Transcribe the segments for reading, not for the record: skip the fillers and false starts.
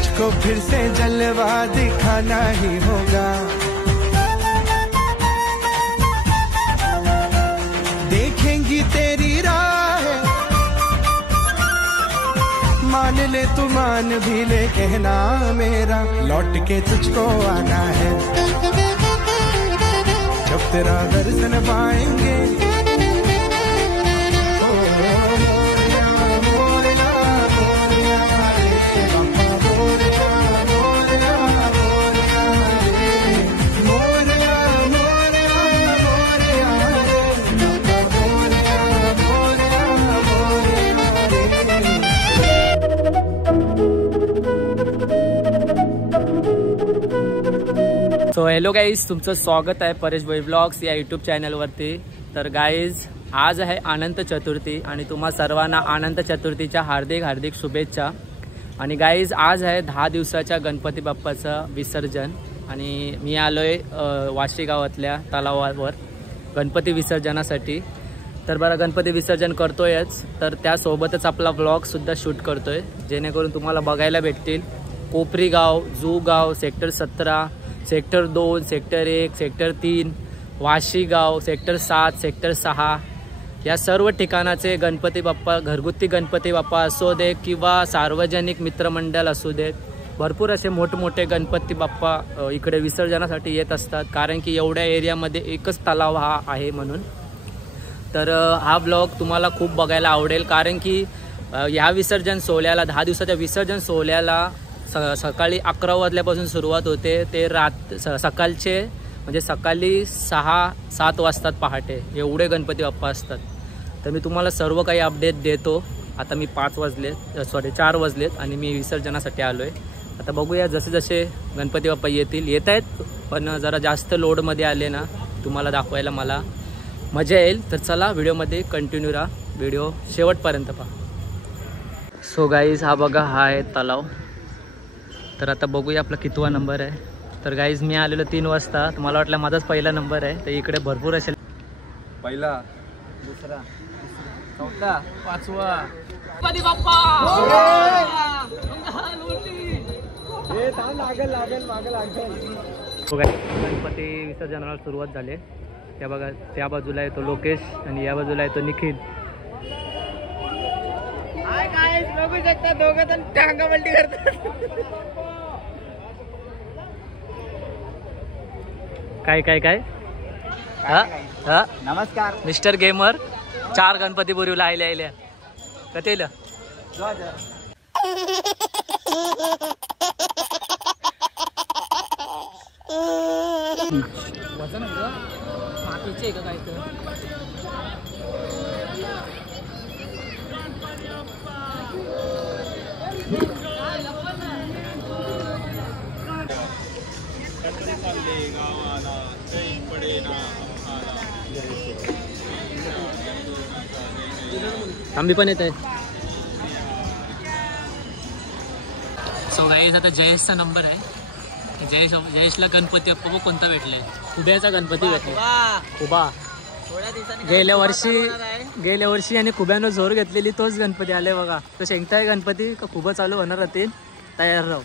तुझको फिर से जलवा दिखाना ही होगा। देखेंगी तेरी राह, मान ले तू मान भी ले, कहना मेरा लौट के तुझको आना है। जब तेरा दर्शन पाएंगे सो हॅलो गाईज, तुमचं स्वागत आहे परेश भाई व्लॉग्स या यूट्यूब चॅनलवरती। तर गाईज आज आहे अनंत चतुर्थी आणि तुम्हा सर्वांना अनंत चतुर्थीच्या हार्दिक हार्दिक शुभेच्छा। आणि गाईज आज आहे 10 दिवसाच्या गणपती बाप्पाचं विसर्जन आणि मी आलोय वाशी गावातल्या तलावावर गणपती विसर्जनासाठी। तर बरं गणपती विसर्जन करतोयच, तर त्यासोबतच आपला व्लॉगसुद्धा शूट करतोय, जेणेकरून तुम्हाला बघायला भेटतील कोपरी गाव, जू गाव, sector 17, sector 2, sector 1, sector 3, Vashi गाव, सेक्टर 7, सेक्टर 6 या सर्व ठिकाणाचे गणपती बाप्पा, घरगुती गणपती बाप्पा असू दे किंवा सार्वजनिक मित्रमंडळ असू दे, भरपूर असे मोठमोठे गणपती बाप्पा इकडे विसर्जनासाठी येत असतात, कारण की एवढ्या एरियामध्ये एकच तलाव हा आहे म्हणून। तर हा ब्लॉग तुम्हाला खूप बघायला आवडेल, कारण की ह्या विसर्जन सोहळ्याला 10 दिवसाच्या विसर्जन सोहळ्याला सकाळी 11 वाजल्यापासून सुरुवात होते ते सकाळचे म्हणजे सकाळी 6-7 वाजतात पहाटे, एवढे गणपती बाप्पा असतात। तर मी तुम्हाला सर्व काही अपडेट देतो। आता मी 4 वाजलेत आणि मी विसर्जनासाठी आलो आहे। आता बघूया जसे जसे गणपती बाप्पा येत आहेत, पण जरा जास्त लोडमध्ये आले ना तुम्हाला दाखवायला मला मजा येईल। तर चला व्हिडिओमध्ये कंटिन्यू राहा, व्हिडिओ शेवटपर्यंत पहा। सो गाईज हा बघा, हा आहे तलाव। तर आता बघूया आपला कितवा नंबर आहे। तर गाईज मी आलेलो 3 वाजता, तर मला वाटलं माझाच पहिला नंबर आहे, तर इकडे भरपूर असेल पहिला, दुसरा, चौथा, 5वा गणपती बाप्पा गणपती विसर्जनाला सुरुवात झाली। त्या बघा, त्या बाजूला येतो लोकेश आणि या बाजूला येतो निखिल। काय बघू शकता, दोघं जण टांगा पलटी करतात। काय हा हा नमस्कार मिस्टर गेमर 4 गणपती बोरीवला आयल्या कतेल वजन मातीचे का काय आंबी पण येत आहे। सो गाईज आता जयेशचा नंबर आहे। जयेशला गणपती बाप्पा कोणता भेटले? खुब्याचा गणपती भेटला, खुबा। गेल्या वर्षी आणि खुब्यानं जोर घेतलेली तोच गणपती आले बघा। तो शेंगताय गणपती का खुबा चालू होणार होते, तयार राहू।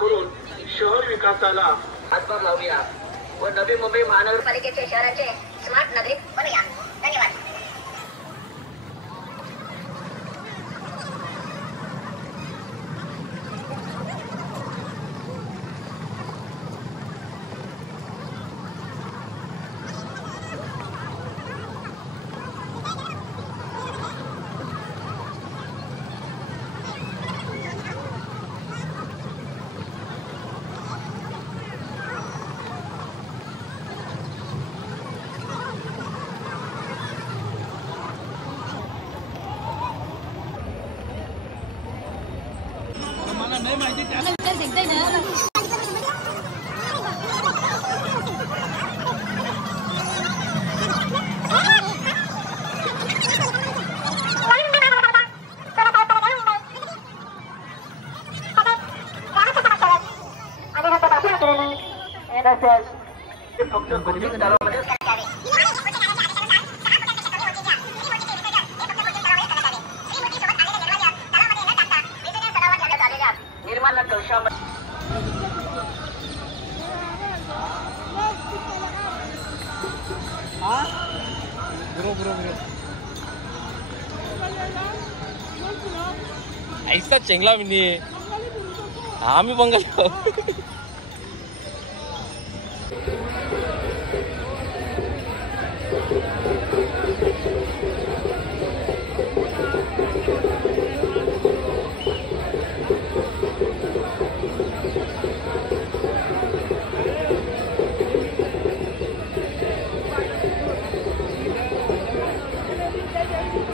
करून शहर विकासाला हातभार लावूया व नवी मुंबई महानगरपालिकेचे शहराचे स्मार्ट नागरिक बनूया। धन्यवाद। सर्वांना कलशामध्ये ऐसा चेंगला मी आम्ही बंगाल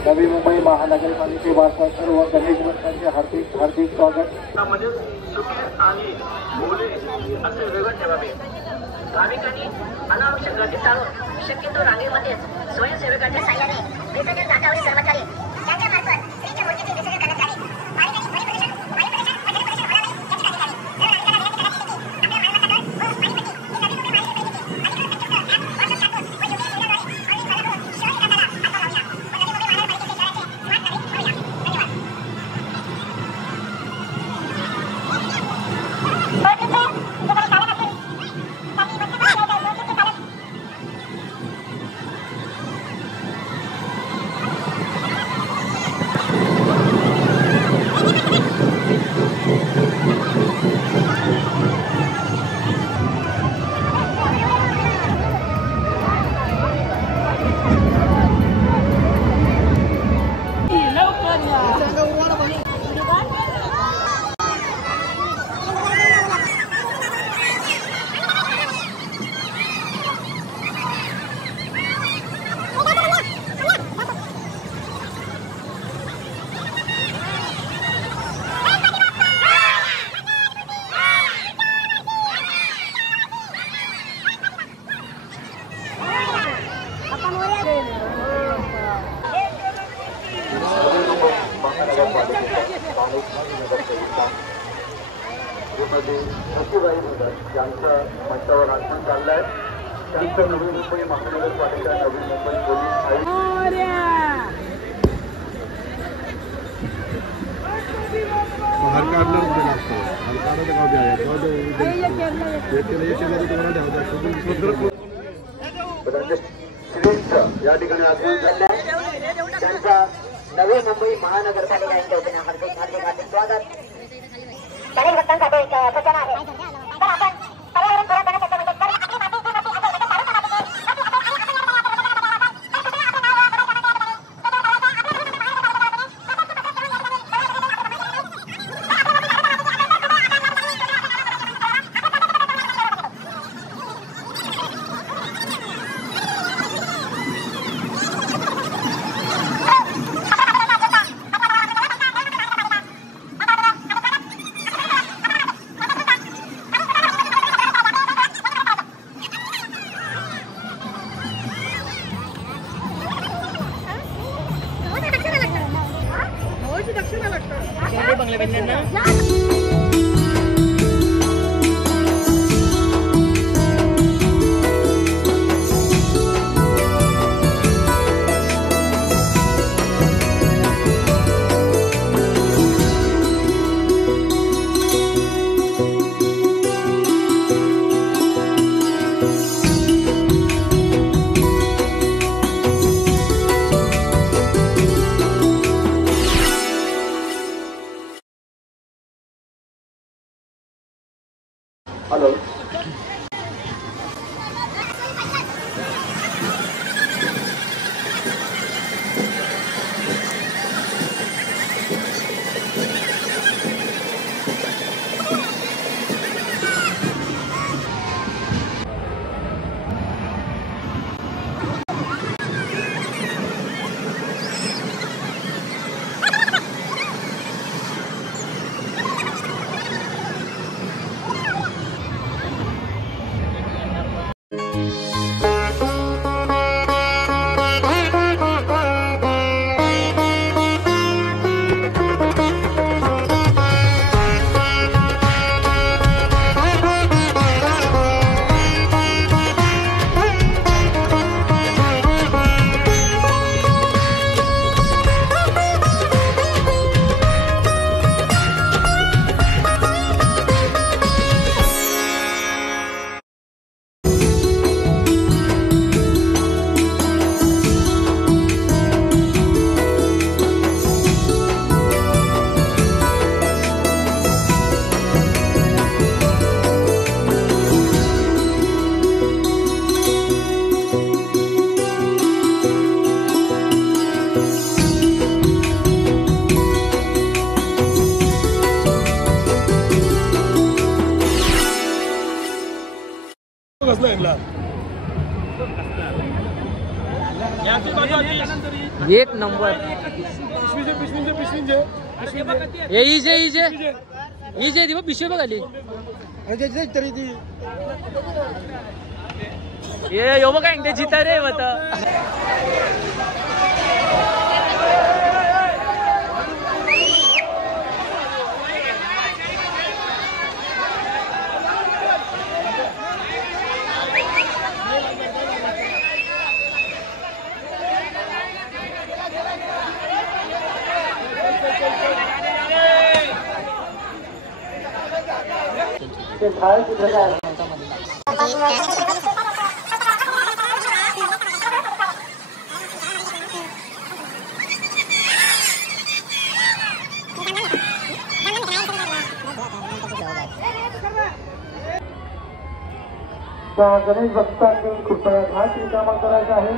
नवी मुंबई महानगरपालिकेवासिया सर्व गणेश भक्तांचे हार्दिक हार्दिक स्वागत. मध्ये सुके आणि बोले असे वेगळे ठेवावे. भाविकांनी अनावश्यक गर्दी टाळून शक्यतो रांगेमध्येच स्वयंसेवकांच्या साह्याने विसर्जन घाटावरील कर्मचारी त्यांच्या मार्फत श्रीच्या मूर्तीचे विसर्जन करण्यात आले. ज्यांच्या मंचावर आगमन चाललंय त्यांचं नवी मुंबई महानगरपालिका नवी मुंबई पोलीस या ठिकाणी आगमन झालंय. त्यांचा नवी मुंबई महानगरपालिका यांच्या हार्दिक हार्दिक हार्दिक स्वागत. गणेश भक्तांसाठी एक सूचना आहे. तर आपण पर्यावरण पुरा करण्यासाठी म्हणजे हॅलो. एक नंबर इजे दिवस पिशवी बघाली ये यो बघा इंग्लिश जिता रे होता गणेश भक्तांनी कृपया घाट रिकामा करायचा आहे.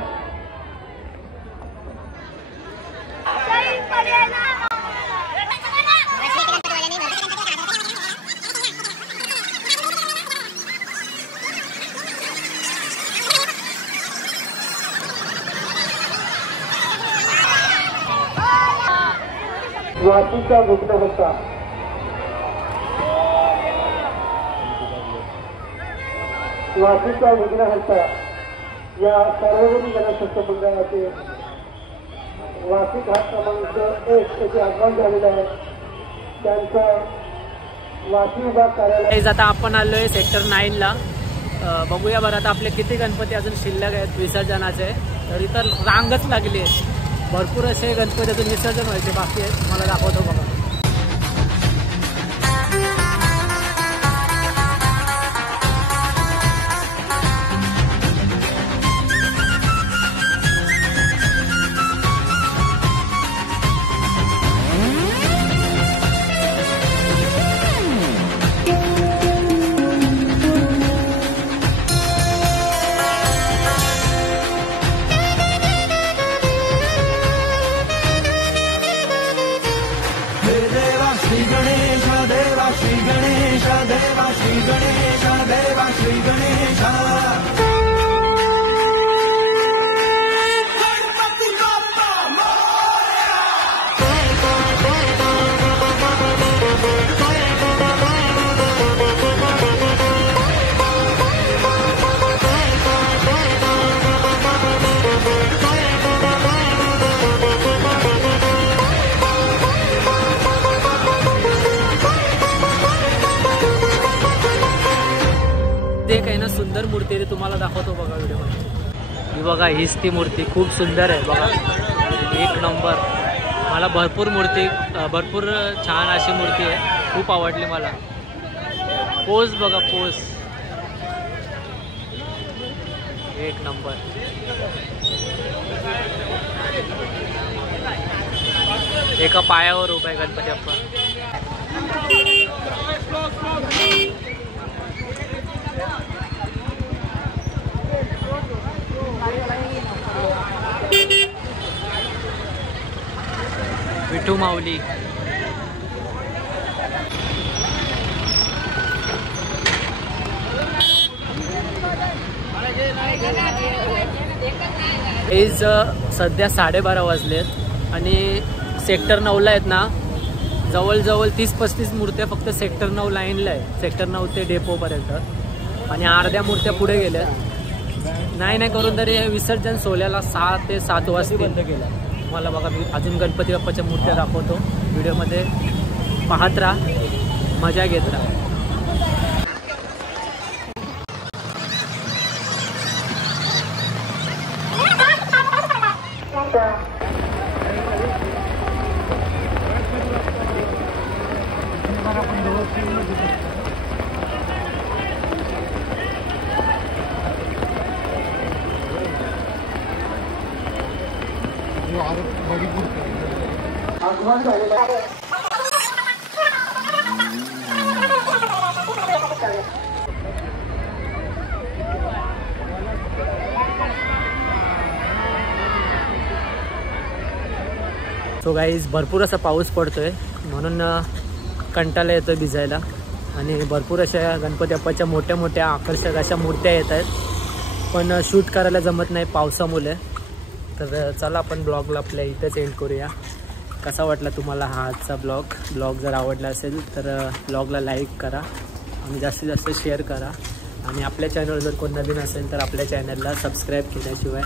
वाशीचा विघ्नहर्ता वाशीचा विघ्नहर्ता या सार्वजनिक गणेशोत्सव मंडळाचे वाशी घाट क्रमांक 1 येथे आगमन झालेलं आहे. त्यांचं वाशी विभाग कार्यालय. आता आपण आलोय सेक्टर 9 ला. बघूया बरं आता आपले किती गणपती अजून शिल्लक आहेत विसर्जनाचे. तर इथं रांगच लागली आहे. भरपूर असे गणपती अजून विसर्जन व्हायचे बाकी आहेत. मला दाखवतो बघा. ते काही ना सुंदर मूर्ती आहे, तुम्हाला दाखवतो बघा व्हिडिओमध्ये. ही बघा हीच ती मूर्ती खूप सुंदर आहे बघा. एक नंबर. मला भरपूर छान अशी मूर्ती आहे. खूप आवडली मला. पोज बघा पोज. एक नंबर. एका पायावर उभा आहे गणपती बाप्पा. विठू माऊली. इज सध्या 12:30 वाजलेत आणि सेक्टर 9ला आहेत ना जवळजवळ 30-35 मूर्त्या फक्त सेक्टर 9 लाईनला आहे. सेक्टर 9 ते डेपोपर्यंत. आणि अर्ध्या मूर्त्या पुढे गेल्या. नाही करून तरी विसर्जन सोहळ्याला 6 ते 7 वाजता बंद केलं. मला बघा मी अजून गणपती बाप्पाच्या मूर्त्या दाखवतो व्हिडिओमध्ये. पाहत राहा, मजा घेत राहा. आगमन झालेलं आहे. सो गाईज भरपूर असा पाऊस पडतोय म्हणून कंटाळा येतोय भिजायला आणि भरपूर अशा गणपती बाप्पाच्या मोठ्या मोठ्या आकर्षक अशा मूर्त्या येत आहेत पण शूट करायला जमत नाही पावसामुळे. तर चला आपण ब्लॉगला आपल्या इथंच एंड करूया. कसा वाटला तुम्हाला हा आजचा ब्लॉग जर आवडला असेल तर ब्लॉगला लाईक करा आणि जास्तीत जास्त शेअर करा आणि आपल्या चॅनल जर कोण नवीन असेल तर आपल्या चॅनलला सबस्क्राईब केल्याशिवाय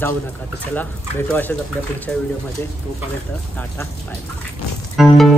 जाऊ नका. तर चला भेटू अशाच आपल्या पुढच्या व्हिडिओमध्ये. तोपर्यंत टाटा बाय.